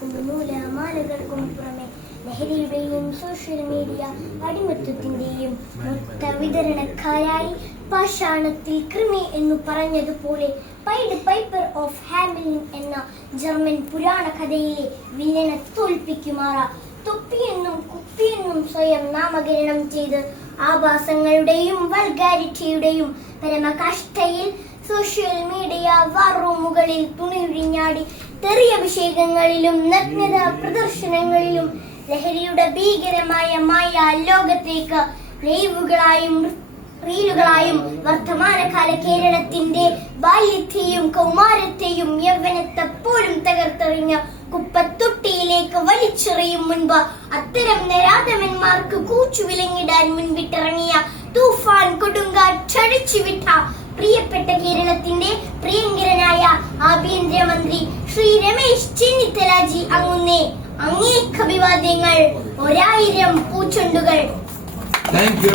നൂലാമാലകൾക്കും പുറമെ ലഹരിയുടെയും social media അടിമത്തത്തിന്റെയും മൊത്ത വിതരണക്കാരായി പാഷാണത്തിൽ കൃമി എന്നു പറഞ്ഞതുപോലെ പൈഡ് പൈപ്പർ ഓഫ് ഹാമിലിൻ എന്ന ജർമ്മൻ പുരാണ കഥയിലെ വില്ലനെ തോൽപ്പിക്കുമാറ തൊപ്പിയെന്നും കുപ്പിയെന്നും സ്വയം നാമകരണം ചെയ്ത് ആഭാസങ്ങളുടെയും വൾഗാരിറ്റിയുടെയും പരമകഷ്ടയിൽ സോഷ്യൽ മീഡിയ വാർറൂമുകളിൽ തുണിയുഴിഞ്ഞാടി തെറിയഭിഷേകങ്ങളിലും നഗ്നത പ്രദർശനങ്ങളിലും ലഹരിയുടെ ഭീകരമായ മായ ലോകത്തേക്ക് ലൈവുകളായും റീലുകളായും വർത്തമാനകാല കേരളത്തിന്റെ ബാല്യത്തെയും കൗമാരത്തെയും യൗവനത്തെ പോലും തകർത്തെറിഞ്ഞ കുപ്പത്തൊട്ടിയിലേക്ക് വലിച്ചെറിയും മുൻപ് അത്തരം നരാധമന്മാർക്ക് കൂച്ചുവിലങ്ങിടാൻ മുൻപിട്ടിറങ്ങിയ തൂഫാൻ കൊടുങ്കാറ്റടിച്ചുവിട്ട പ്രിയപ്പെട്ട കേരളത്തിന്റെ പ്രിയങ്കരനായ ആഭ്യന്തരമന്ത്രി ശ്രീ രമേശ് ചെന്നിത്തലാജി അങ്ങേക്ക് അഭിവാദ്യങ്ങൾ, 1000 പൂച്ചെണ്ടുകൾ. Thank you.